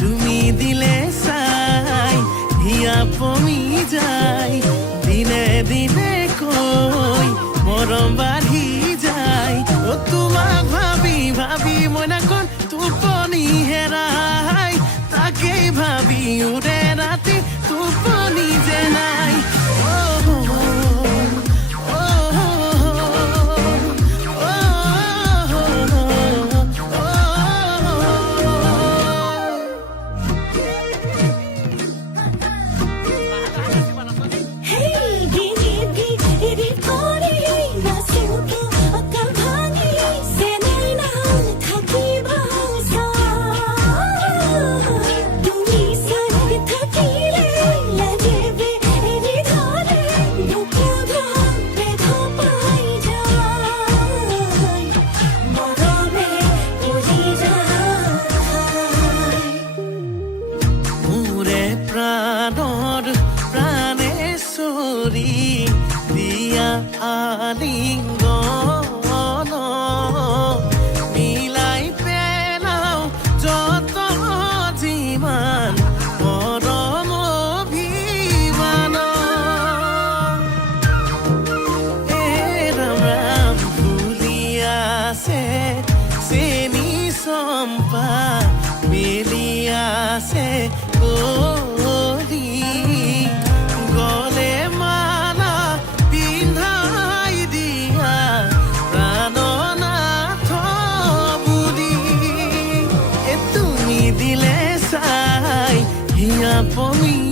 তুমি দিলে চাই হিয়া পমি যায় দিনে দিনে কৈ মৰম বাঢ়ি যায় অ তোমাক ভাবি ভাবি মইনাখন টোপনি হেৰাই তাকেই ভাবি উৰে ৰাতি টোপনি যে নাই দিয়া আলিঙ্গন মিলাই পেলাও যত যিমান মৰম অভিমান এ ৰাম ৰাম ফুলি আছে চেনি চম্পা মেলি আছে for me.